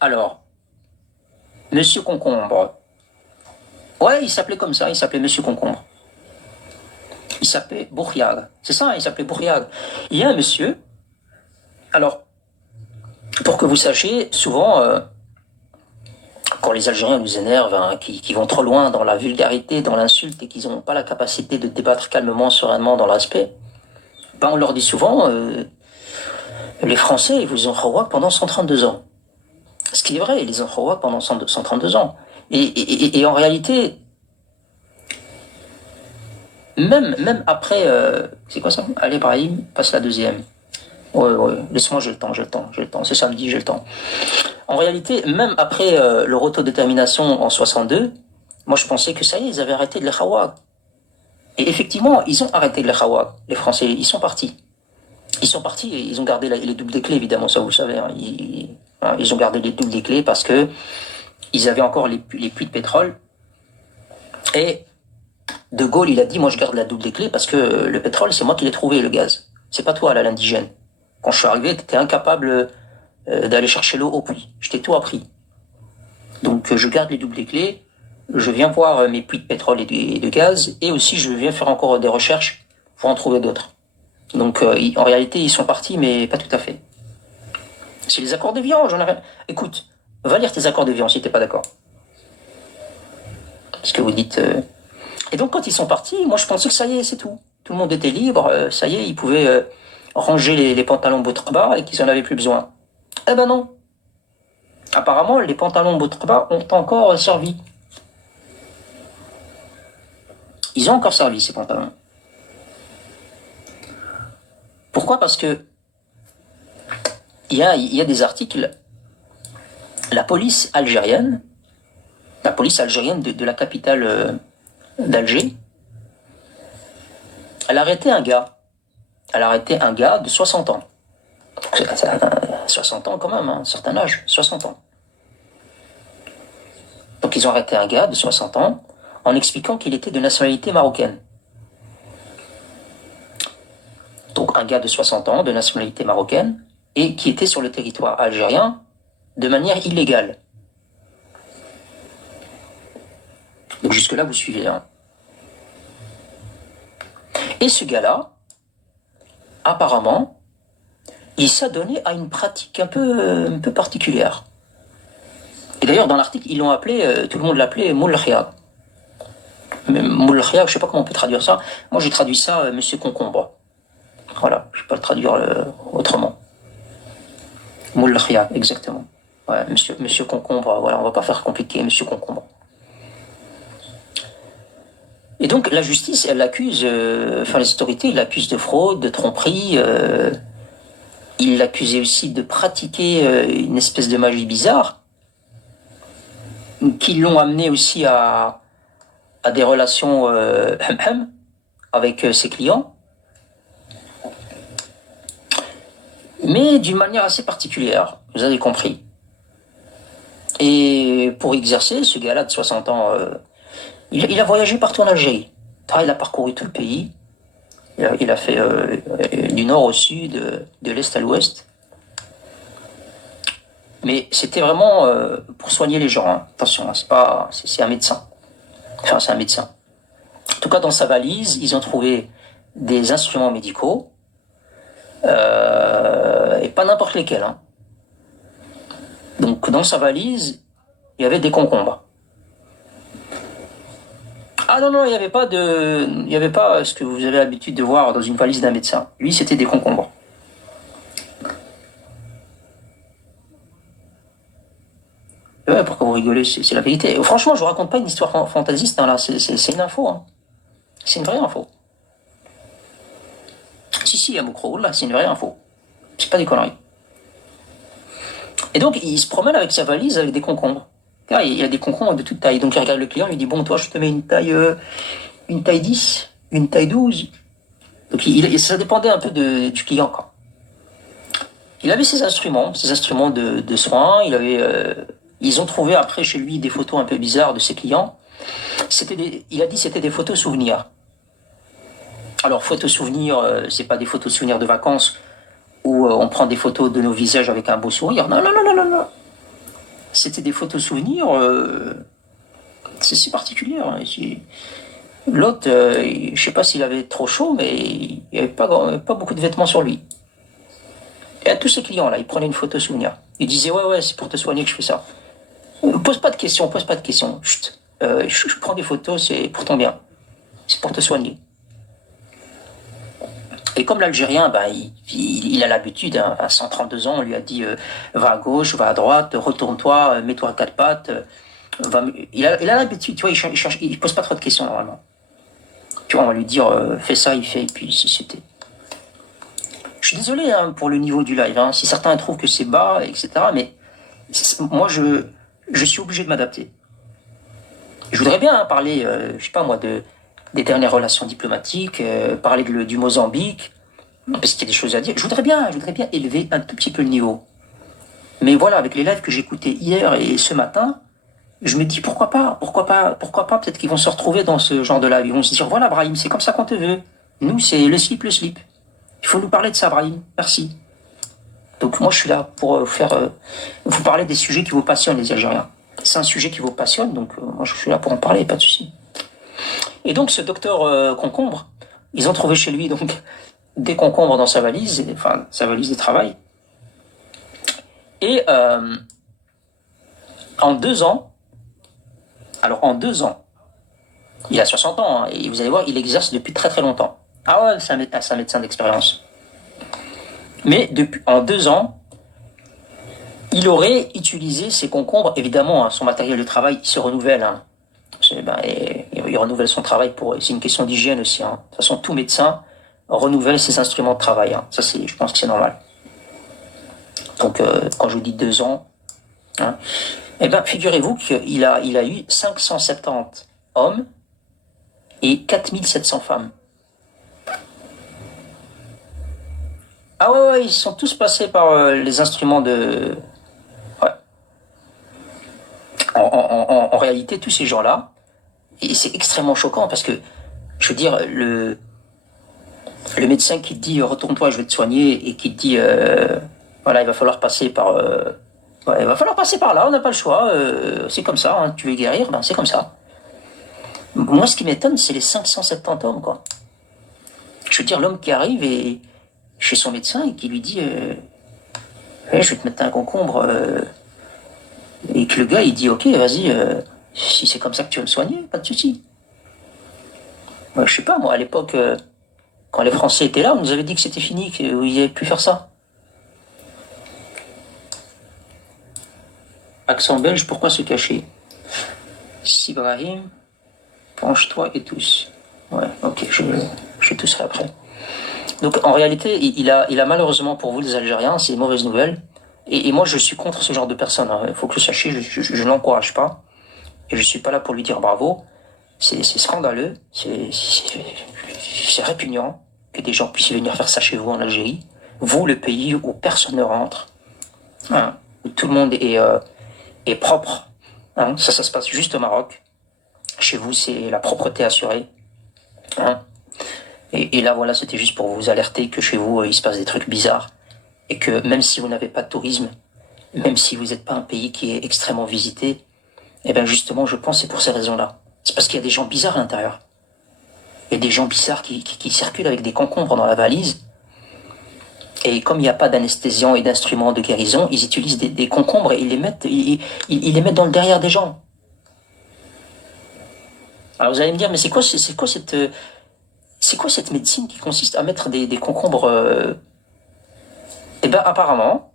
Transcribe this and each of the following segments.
Alors, Monsieur Concombre. Ouais, il s'appelait comme ça, il s'appelait Monsieur Concombre. Il s'appelait Bourriag. C'est ça, il s'appelait Bourriag. Il y a un monsieur. Alors, pour que vous sachiez, souvent, quand les Algériens nous énervent, hein, qui vont trop loin dans la vulgarité, dans l'insulte, et qu'ils n'ont pas la capacité de débattre calmement, sereinement dans l'aspect, ben on leur dit souvent, les Français, ils vous ont khawak pendant 132 ans. Ce qui est vrai, ils les ont khawak pendant 132 ans. Et en réalité, même après, c'est quoi ça? Allez, Brahim, passe la deuxième. Ouais, laisse-moi, j'ai le temps, j'ai le temps. C'est samedi, j'ai le temps. En réalité, même après leur autodétermination en 62, moi je pensais que ça y est, ils avaient arrêté de les khawak. Et effectivement, ils ont arrêté de les khawak, les Français, ils sont partis. Ils sont partis et ils ont gardé les doubles des clés, évidemment, ça vous le savez. Hein. Ils ont gardé les doubles des clés parce que ils avaient encore les puits de pétrole. Et De Gaulle, il a dit, moi je garde la double des clés parce que le pétrole, c'est moi qui l'ai trouvé, le gaz. C'est pas toi, là, l'indigène. Quand je suis arrivé, tu étais incapable d'aller chercher l'eau au puits. Je t'ai tout appris. Donc je garde les doubles des clés, je viens voir mes puits de pétrole et de gaz, et aussi je viens faire encore des recherches pour en trouver d'autres. Donc en réalité, ils sont partis, mais pas tout à fait. C'est les accords d'Évian, j'en ai rien. Écoute, va lire tes accords d'Évian si t'es pas d'accord. Parce que vous dites... Et donc quand ils sont partis, moi je pensais que ça y est, c'est tout. Tout le monde était libre, ça y est, ils pouvaient ranger les pantalons Boutraba et qu'ils en avaient plus besoin. Eh ben non. Apparemment, les pantalons Boutraba ont encore servi. Ils ont encore servi, ces pantalons. Pourquoi? Parce que il y a des articles, la police algérienne de la capitale d'Alger, elle a arrêté un gars. Elle a arrêté un gars de 60 ans. 60 ans quand même, un certain âge, 60 ans. Donc ils ont arrêté un gars de 60 ans en expliquant qu'il était de nationalité marocaine. Donc un gars de 60 ans de nationalité marocaine et qui était sur le territoire algérien de manière illégale. Donc jusque-là, vous suivez. Hein. Et ce gars-là, apparemment, il s'adonnait à une pratique un peu particulière. Et d'ailleurs, dans l'article, ils l'ont appelé, tout le monde l'appelait Moul Khiyag. Moul Khiyag, je ne sais pas comment on peut traduire ça. Moi, j'ai traduit ça Monsieur Concombre. Voilà, je ne vais pas le traduire autrement. Moul Khiyag, exactement. Ouais, monsieur Concombre, voilà, on ne va pas faire compliqué, Monsieur Concombre. Et donc, la justice, elle l'accuse, les autorités, ils l'accusent de fraude, de tromperie, ils l'accusaient aussi de pratiquer une espèce de magie bizarre, qui l'ont amené aussi à des relations avec ses clients, mais d'une manière assez particulière, vous avez compris. Et pour exercer, ce gars-là de 60 ans, il a voyagé partout en Algérie. Il a parcouru tout le pays. Il a fait du nord au sud, de l'est à l'ouest. Mais c'était vraiment pour soigner les gens. Hein. Attention, c'est un médecin. Enfin, c'est un médecin. En tout cas, dans sa valise, ils ont trouvé des instruments médicaux. Et pas n'importe lesquels. Hein. Donc, dans sa valise, il y avait des concombres. Ah non, il n'y avait pas ce que vous avez l'habitude de voir dans une valise d'un médecin. Lui, c'était des concombres. Ouais, pourquoi vous rigolez? C'est la vérité. Franchement, je vous raconte pas une histoire fantaisiste, hein, là. C'est une info. Hein. C'est une vraie info. Si, Yamoukro, là, c'est une vraie info. C'est pas des conneries. Et donc, il se promène avec sa valise avec des concombres. Il a des concombres de toute taille. Donc, il regarde le client, il lui dit, bon, toi, je te mets une taille 10, une taille 12. Donc, ça dépendait un peu du client, quoi. Il avait ses instruments de soins. Ils ont trouvé après chez lui des photos un peu bizarres de ses clients. Il a dit que c'était des photos souvenirs. Alors, photos souvenirs, c'est pas des photos souvenirs de vacances où on prend des photos de nos visages avec un beau sourire. Non. C'était des photos souvenirs, c'est si particulier. Hein. L'autre, je sais pas s'il avait trop chaud, mais il n'y avait pas beaucoup de vêtements sur lui. Et à tous ces clients-là, ils prenaient une photo souvenir. Ils disaient, ouais, ouais, c'est pour te soigner que je fais ça. Pose pas de questions, pose pas de questions. Chut. Je prends des photos, c'est pour ton bien. C'est pour te soigner. Et comme l'Algérien, bah, il a l'habitude, hein, à 132 ans, on lui a dit va à gauche, va à droite, retourne-toi, mets-toi à quatre pattes. Il a l'habitude, tu vois, il pose pas trop de questions normalement. Tu vois, on va lui dire fais ça, il fait, et puis c'était. Je suis désolé hein, pour le niveau du live, hein, si certains trouvent que c'est bas, etc. Mais moi, je suis obligé de m'adapter. Je voudrais bien hein, parler, je sais pas moi, des dernières relations diplomatiques, parler du Mozambique, parce qu'il y a des choses à dire. Je voudrais bien élever un tout petit peu le niveau. Mais voilà, avec les lives que j'écoutais hier et ce matin, je me dis pourquoi pas, peut-être qu'ils vont se retrouver dans ce genre de live. Ils vont se dire, voilà Brahim, c'est comme ça qu'on te veut. Nous, c'est le slip, le slip. Il faut nous parler de ça, Brahim. Merci. Donc moi, je suis là pour vous parler des sujets qui vous passionnent, les Algériens. C'est un sujet qui vous passionne, donc moi, je suis là pour en parler, pas de souci. Et donc, ce docteur Concombre, ils ont trouvé chez lui donc des concombres dans sa valise, enfin sa valise de travail. Et en 2 ans, il a 60 ans, hein, et vous allez voir, il exerce depuis très très longtemps. Ah ouais, c'est un médecin d'expérience. Mais en 2 ans, il aurait utilisé ces concombres, évidemment, hein, son matériel de travail il se renouvelle. Hein. Il renouvelle son travail c'est une question d'hygiène aussi. Hein. De toute façon, tout médecin renouvelle ses instruments de travail. Hein. Ça, je pense que c'est normal. Donc, quand je vous dis 2 ans, hein, eh ben, figurez-vous qu'il a eu 570 hommes et 4700 femmes. Ah ouais, ouais, ils sont tous passés par les instruments de... Ouais. En réalité, tous ces gens-là, et c'est extrêmement choquant parce que, je veux dire, le médecin qui te dit retourne-toi, je vais te soigner, et qui te dit voilà, il va falloir passer par... ouais, il va falloir passer par là, on n'a pas le choix, c'est comme ça, hein, tu veux guérir, ben c'est comme ça. Moi, ce qui m'étonne, c'est les 570 hommes, quoi. Je veux dire, l'homme qui arrive chez son médecin et qui lui dit hey, je vais te mettre un concombre, et que le gars, il dit ok, vas-y, si c'est comme ça que tu veux me soigner, pas de souci. Moi, je sais pas, moi, à l'époque, quand les Français étaient là, on nous avait dit que c'était fini, qu'ils n'avaient plus faire ça. Accent belge, pourquoi se cacher? Sibrahim, penche-toi et tousse. Ouais, ok, je tousserai après. Donc en réalité, il a malheureusement pour vous les Algériens, c'est une mauvaise nouvelle. Et moi je suis contre ce genre de personne. Hein. Il faut que vous sachiez, je ne l'encourage pas. Et je suis pas là pour lui dire bravo. C'est scandaleux, c'est répugnant que des gens puissent venir faire ça chez vous en Algérie. Vous, le pays où personne ne rentre, hein, où tout le monde est propre. Hein. Ça se passe juste au Maroc. Chez vous, c'est la propreté assurée. Hein. Et là, voilà, c'était juste pour vous alerter que chez vous, il se passe des trucs bizarres. Et que même si vous n'avez pas de tourisme, même si vous n'êtes pas un pays qui est extrêmement visité, eh bien justement, je pense que c'est pour ces raisons-là. C'est parce qu'il y a des gens bizarres à l'intérieur. Il y a des gens bizarres qui circulent avec des concombres dans la valise. Et comme il n'y a pas d'anesthésiant et d'instruments de guérison, ils utilisent des concombres et ils les mettent dans le derrière des gens. Alors vous allez me dire, mais c'est quoi cette médecine qui consiste à mettre des concombres Eh bien apparemment,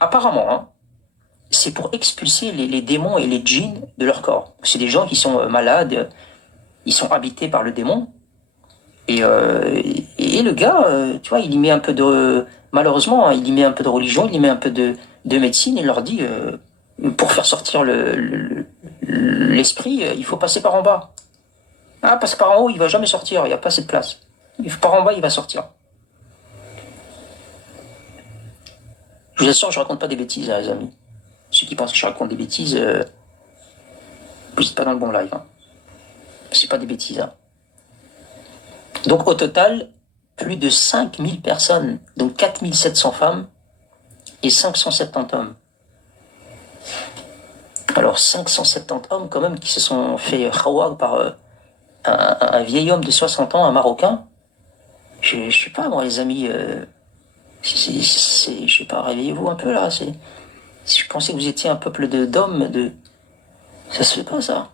hein, c'est pour expulser les démons et les djinns de leur corps. C'est des gens qui sont malades, ils sont habités par le démon. Et le gars, tu vois, il y met un peu de... Malheureusement, hein, il y met un peu de religion, il y met un peu de médecine et il leur dit, pour faire sortir l'esprit, il faut passer par en bas. Ah, passer par en haut, il va jamais sortir, il n'y a pas assez de place. Par en bas, il va sortir. Je vous assure, je raconte pas des bêtises, hein, les amis. Ceux qui pensent que je raconte des bêtises, vous n'êtes pas dans le bon live. Hein. C'est pas des bêtises. Hein. Donc au total, plus de 5000 personnes, donc 4700 femmes et 570 hommes. Alors 570 hommes quand même qui se sont fait khawar par un vieil homme de 60 ans, un Marocain. Je sais pas moi les amis, je sais pas, réveillez-vous un peu là. Je pensais que vous étiez un peuple d'hommes, ça se fait pas ça.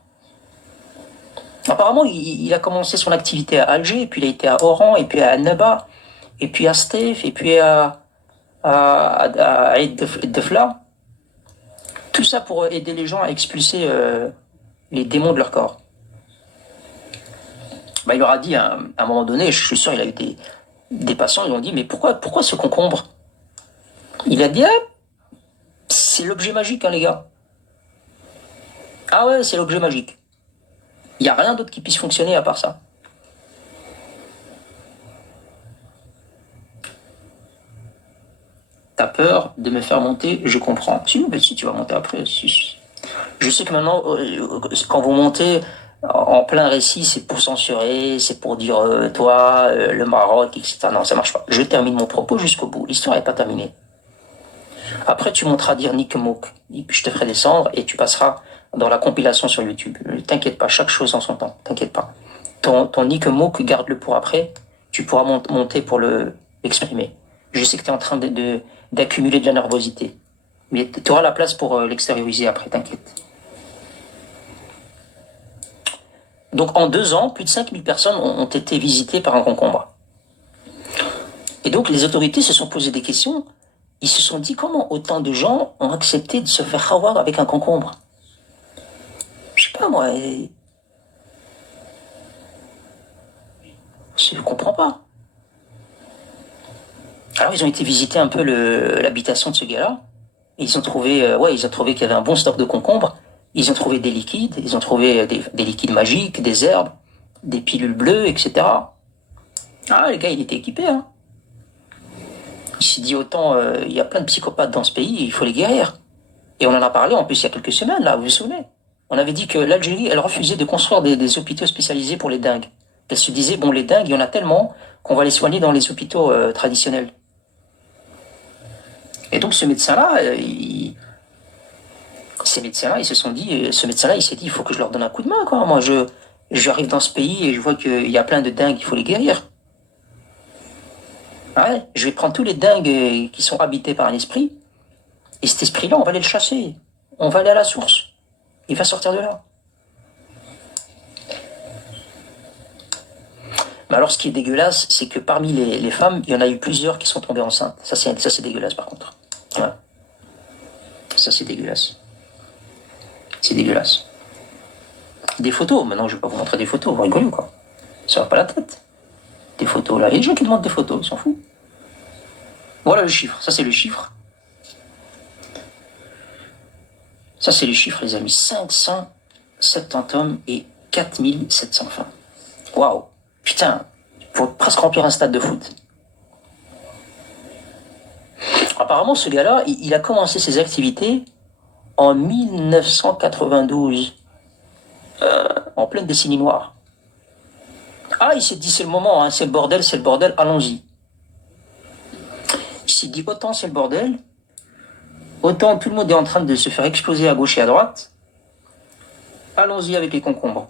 Apparemment il a commencé son activité à Alger, puis il a été à Oran, et puis à Annaba, et puis à Stef, et puis à Aït Defla. Tout ça pour aider les gens à expulser les démons de leur corps. Bah, il leur a dit à un moment donné, je suis sûr, il a eu des patients, ils lui ont dit, mais pourquoi ce concombre? Il a dit, ah, c'est l'objet magique, hein, les gars. Ah ouais, c'est l'objet magique. Il n'y a rien d'autre qui puisse fonctionner à part ça. T'as peur de me faire monter, je comprends. Si, mais si tu vas monter après. Si. Je sais que maintenant, quand vous montez en plein récit, c'est pour censurer, c'est pour dire toi, le Maroc, etc. Non, ça marche pas. Je termine mon propos jusqu'au bout. L'histoire n'est pas terminée. Après, tu monteras dire Nick Mook. Je te ferai descendre et tu passeras dans la compilation sur YouTube. T'inquiète pas, chaque chose en son temps. T'inquiète pas. Ton Nick Mook, garde-le pour après. Tu pourras monter pour l'exprimer. Je sais que tu es en train d'accumuler de la nervosité. Mais tu auras la place pour l'extérioriser après, t'inquiète. Donc en 2 ans, plus de 5000 personnes ont été visitées par un concombre. Et donc les autorités se sont posé des questions. Ils se sont dit comment autant de gens ont accepté de se faire khawar avec un concombre. Je sais pas moi. Je ne comprends pas. Alors ils ont été visiter un peu l'habitation de ce gars-là. Ils ont trouvé, ils ont trouvé qu'il y avait un bon stock de concombres. Ils ont trouvé des liquides, ils ont trouvé des liquides magiques, des herbes, des pilules bleues, etc. Ah, le gars, il était équipé, hein. Il s'est dit autant, il y a plein de psychopathes dans ce pays, il faut les guérir. Et on en a parlé en plus il y a quelques semaines, là, vous vous souvenez? On avait dit que l'Algérie, elle refusait de construire des hôpitaux spécialisés pour les dingues. Elle se disait, bon, les dingues, il y en a tellement qu'on va les soigner dans les hôpitaux traditionnels. Et donc ce médecin-là, ces médecins-là, ils se sont dit, ce médecin-là, il s'est dit, il faut que je leur donne un coup de main, quoi. Moi, j'arrive dans ce pays et je vois qu'il y a plein de dingues, il faut les guérir. Ouais, je vais prendre tous les dingues qui sont habités par un esprit, et cet esprit-là, on va aller le chasser. On va aller à la source. Il va sortir de là. Mais alors, ce qui est dégueulasse, c'est que parmi les femmes, il y en a eu plusieurs qui sont tombées enceintes. Ça, c'est dégueulasse, par contre. Ouais. Ça, c'est dégueulasse. C'est dégueulasse. Des photos. Maintenant, je vais pas vous montrer des photos. Vous rigolez, quoi. Ça va pas la tête. Des photos, là. Il y a des gens qui demandent des photos. Ils s'en foutent. Voilà le chiffre. Ça, c'est le chiffre. Ça, c'est les chiffres, les amis. 570 hommes et 4700 femmes. Waouh. Putain. Faut presque remplir un stade de foot. Apparemment, ce gars-là, il a commencé ses activités en 1992. En pleine décennie noire. Ah, il s'est dit, c'est le moment, hein, c'est le bordel, allons-y. Il s'est dit, autant c'est le bordel, autant tout le monde est en train de se faire exploser à gauche et à droite, allons-y avec les concombres.